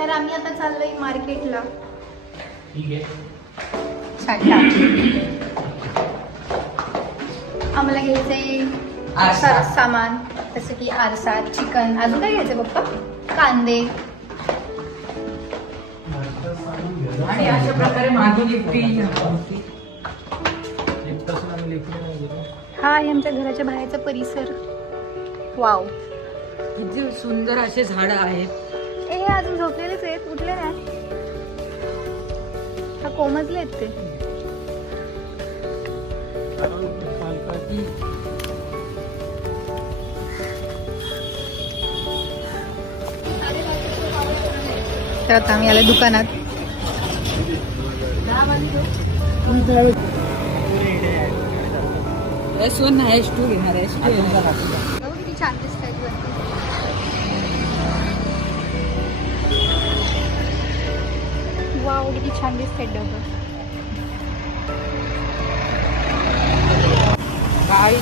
तर आम्ही आता चाललोय मार्केटला. ठीक आहे. आम्हाला घ्यायचंय सामान जसं की आरसा, चिकन, अजून काय घ्यायचं पप्पा? कांदे. आणि अशा प्रकारे मागील हा आहे आमच्या घराच्या बाहेरचा परिसर. वाव, किती सुंदर असे झाड आहेत. ए अजून झोपलेलेच आहेत, उठले नाही. हा कोमजले आहेत ते. तर आता आम्ही आलो दुकानात. S1 नाही S2 घेणार आहे. बघू किती छान दिसतंय वरती. वाव, किती छान दिसतंय डबल. काय